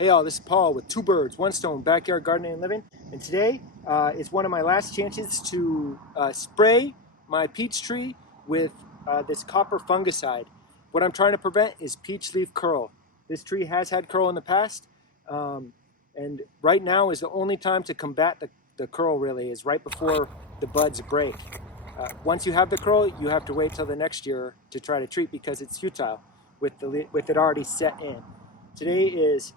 Hey all, this is Paul with Two Birds, One Stone, Backyard Gardening and Living. And today is one of my last chances to spray my peach tree with this copper fungicide. What I'm trying to prevent is peach leaf curl. This tree has had curl in the past, and right now is the only time to combat the curl really, is right before the buds break. Once you have the curl, you have to wait till the next year to try to treat because it's futile with it already set in. Today is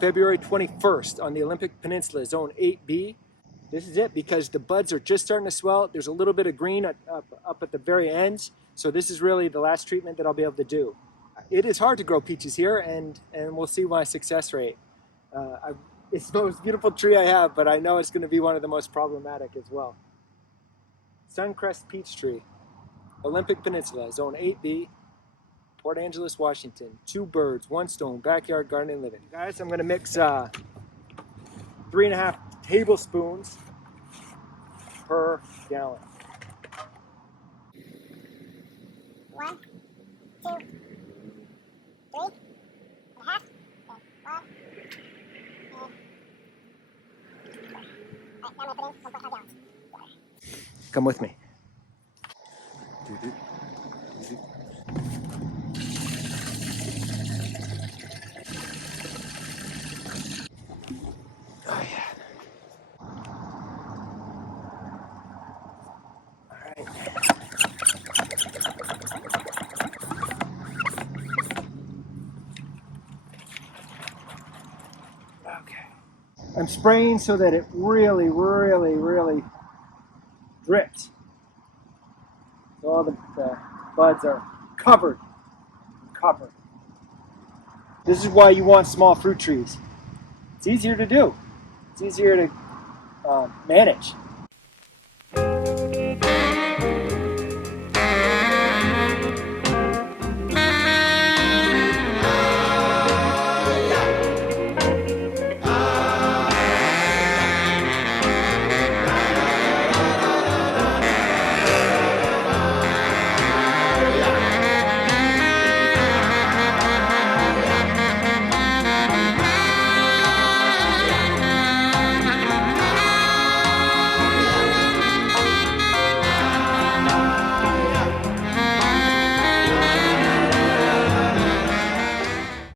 February 21st on the Olympic Peninsula, Zone 8B. This is it because the buds are just starting to swell. There's a little bit of green up at the very ends, so this is really the last treatment that I'll be able to do. It is hard to grow peaches here, and we'll see my success rate. It's the most beautiful tree I have, but I know it's going to be one of the most problematic as well. Suncrest peach tree, Olympic Peninsula, Zone 8B. Port Angeles, Washington. Two birds, one stone, backyard gardening and living. Guys, I'm gonna mix 3.5 tablespoons per gallon. 1, 2, 3.5. Come with me. Oh yeah. All right. Okay. I'm spraying so that it really drips. So all the buds are covered in copper. This is why you want small fruit trees. It's easier to do. It's easier to manage.